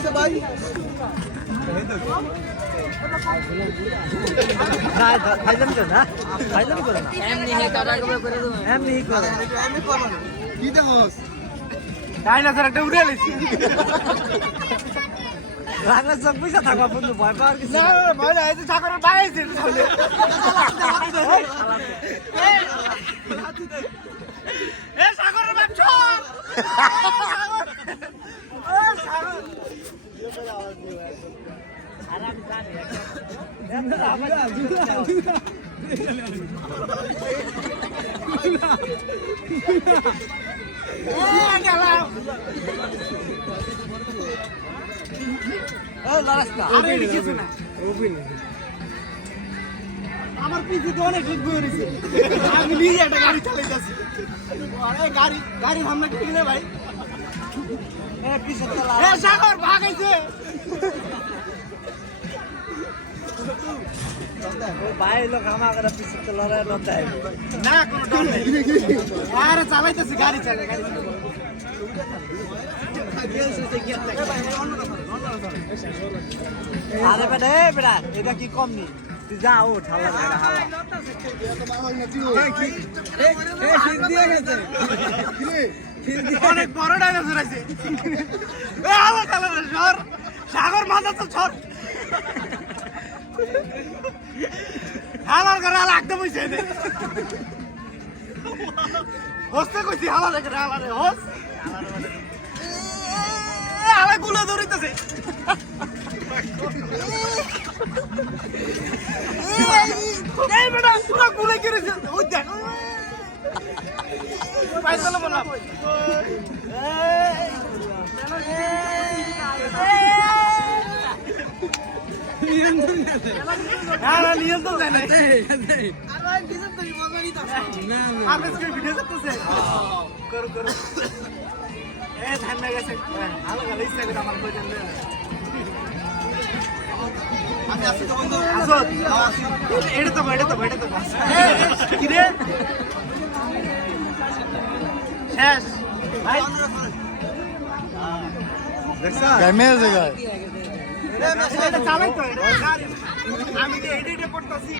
আছে ভাই ফাইলাম তো না ফাইলাম করে না এমনি হে কাটা করে দেব এমনি করে এমনি করব কি দেখোস ডাইনোসর একটা উড়ে লিছি রাগা সব পয়সা থাকবা বন্ধু ভয় পাওয়ার কিছু না ভয় না এই যে সাগরের বাইরে সামনে এ সাগরের বাপ চল ও সাগর আরাম জানি আমার পিছে তো অনেক লোক বয়ে রয়েছে আমি নিজে একটা গাড়ি চালাইতেছি গাড়ি সামনে কিনে ভাই সাগর ভাগাইছে ভাই লোক আমার পিছনে তো লড়াই লড়তে না কোনো ডর নেই আরে চালাইতেছি গাড়ি চালাই আরে বেটা এটা কি কম নি তুই যা ওঠ হালা হালা অনেক বড় ডাইনোসর আছে সাগর মাথা তো ছড় হালার করে হালা একদম হয়েছে হসতে কইছি হালা দেখে হালা রে হস হালা গুলো ধরিতেছে এই বেটা পুরো গুলে করেছে ওই দেখ পাইছালো বললাম নিয়ন্ত্রণ দেয় না ভিডিও করতেছে করো করো এ ধান না গেছে ভালো গেলে ইচ্ছা করে আমার কই জানলে আমি আসি তো বন্ধু আসো এটা তো কি রে শেষ ভাই দেখছা ক্যামেরা জায়গা এটা চালাই তো আমি তো এডিট করতেছি